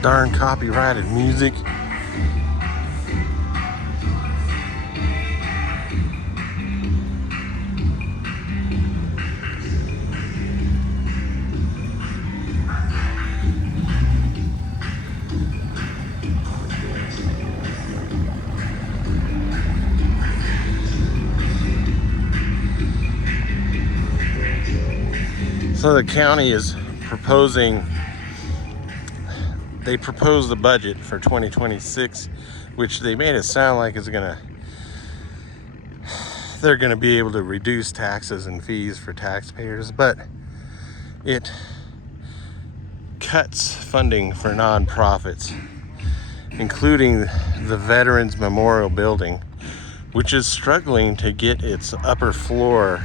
Darn copyrighted music. So the county is proposing, they proposed the budget for 2026, which they made it sound like they're gonna be able to reduce taxes and fees for taxpayers, but it cuts funding for nonprofits, including the Veterans Memorial Building, which is struggling to get its upper floor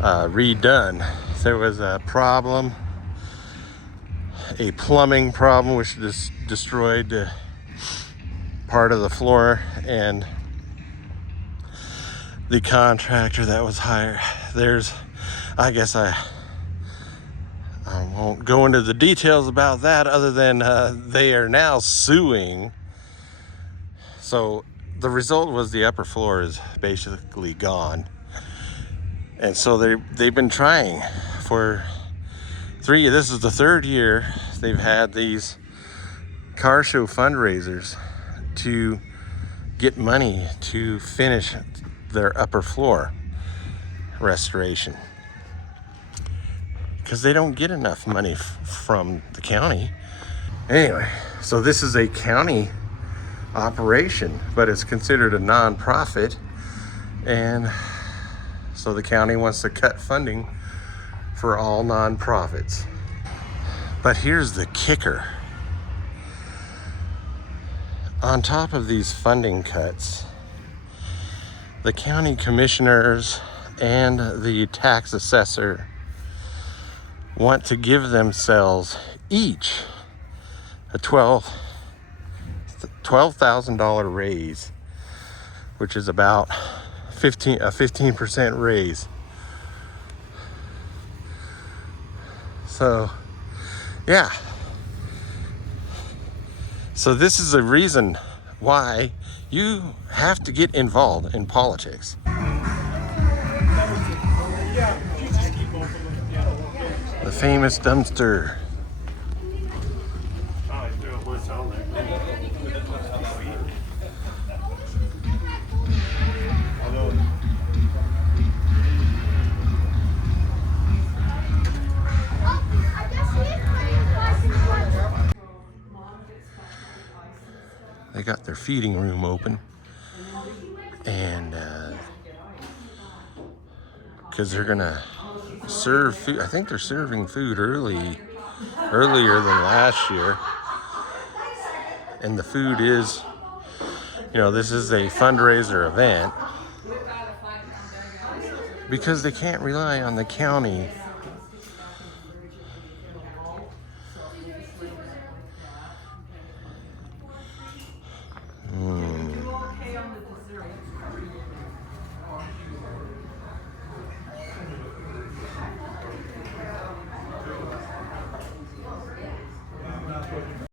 redone. There was a problem, a plumbing problem, which just destroyed part of the floor, and the contractor that was hired, I guess I won't go into the details about that, other than they are now suing. So the result was the upper floor is basically gone. And so they've been trying for 3 years. This is the third year they've had these car show fundraisers to get money to finish their upper floor restoration, because they don't get enough money from the county. Anyway, so this is a county operation, but it's considered a nonprofit, and so the county wants to cut funding for all nonprofits. But here's the kicker. On top of these funding cuts, the county commissioners and the tax assessor want to give themselves each a $12,000 raise, which is about a 15% raise. So yeah, so this is a reason why you have to get involved in politics. The famous dumpster. They got their feeding room open, and because they're gonna serve food. I think they're serving food earlier than last year, and the food is, this is a fundraiser event, because they can't rely on the county